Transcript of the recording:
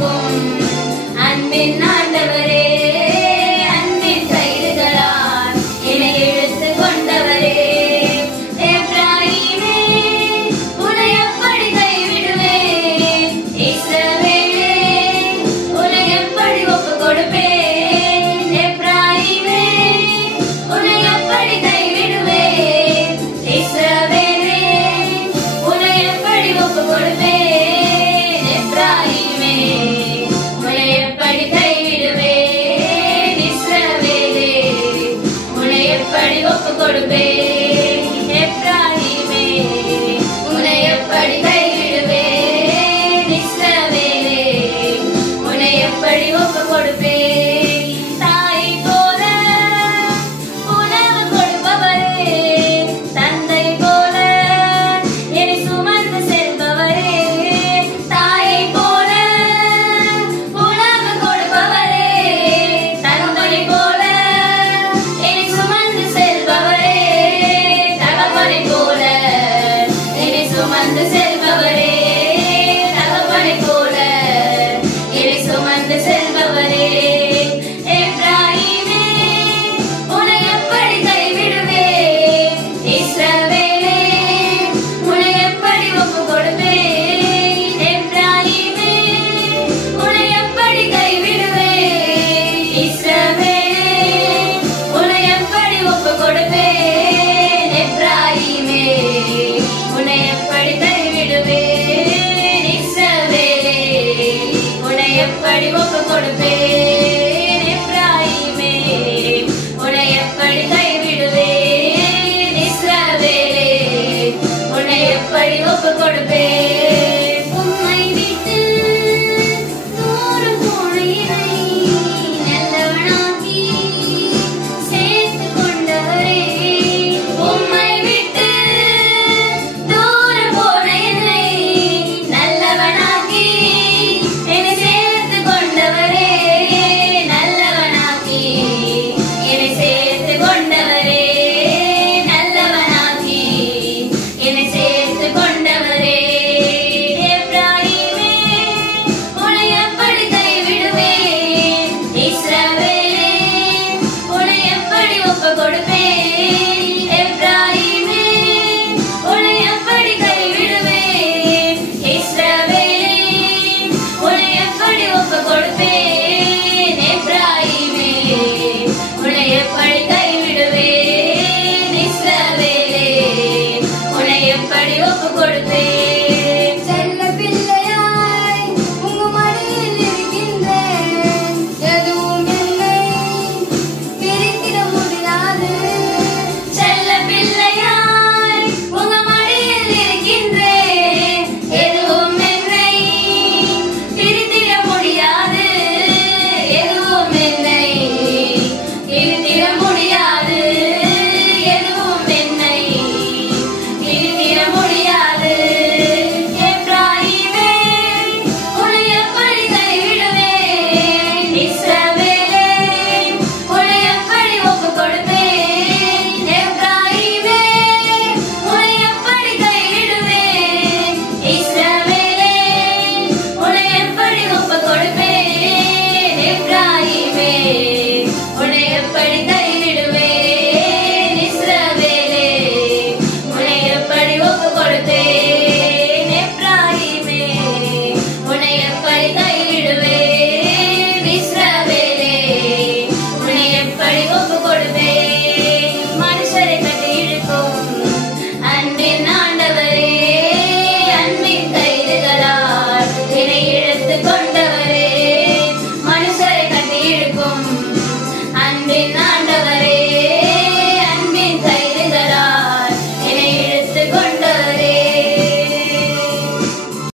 கொடுக்கும் அன்பின் ஆண்டவரே, அன்பின் கயிறுகளால் என்னை இழுத்து கொண்டவரே. எப்ராயிமே உன்னை எப்படி கைவிடுவேன், இஸ்ரவேலே உன்னை எப்படி ஒப்பு கொடுப்பேன். எப்ராயிமே உன்னை எப்படி கைவிடுவேன், இஸ்ரவேலே உன்னை எப்படி ஒப்பு கொடுப்பேன். எப்ராயிமே உன்னை எப்படி கைவிடுவேன், இஸ்ரவேலே உன்னை எப்படி ஒப்பு கொடுப்பேன். எப்ராயிமே உன்னை எப்படி கைவிடுவேன், இஸ்ரவேலே உன்னை எப்படி ஒப்பு கொடுப்பேன். தாய் போல உணவு கொடுப்பவரே, தந்தை போல என்னை சுமந்து செல்பவரே. தாயை போல உணவு கொடுப்பவரே, தந்தை போல என்னை சுமந்து செல்பவரே. தகப்பனை போல என்னை சுமந்து செல்பவரே, தகப்பனை போல என்னை சுமந்து செல்பவரே. எப்ராயிமே உன்னை எப்படி கைவிடுவேன், இஸ்ரவேலே உன்னை எப்படி ஒப்பு கொடுப்பேன். எப்ராயிமே உன்னை எப்படி கைவிடுவேன், இஸ்ரவேலே உன்னை எப்படி ஒப்பு கொடுப்பேன். எப்ராயிமே உன்னை எப்படி கைவிடுவேன், இஸ்ரவேலே உன்னை எப்படி ஒப்பு கொடுப்பேன். எப்ராயிமே உன்னை எப்படி கைவிடுவேன், இஸ்ரவேலே உன்னை எப்படி ஒப்பு கொடுப்பேன். உம்மை விட்டு தூரம் போன என்னை நல்லவனாக்கி சேர்த்துக் கொண்டவரே. உம்மை விட்டு தூரம் போன என்னை நல்லவனாக்கி என்னை சேர்த்துக் கொண்டவரே. நல்லவனாக்கி என்னை சேர்த்துக் கொண்டவரே, நல்லவனாக்கி என்னை சேர்த்துக் கொண்டவரே. எப்ராயிமே உன்னை எப்படி கைவிடுவேன், இஸ்ரவேலே உன்னை எப்படி ஒப்பு கொடுப்பேன். எப்ராயிமே உன்னை எப்படி கைவிடுவேன், இஸ்ரவேலே உன்னை எப்படி ஒப்பு கொடுப்பேன்.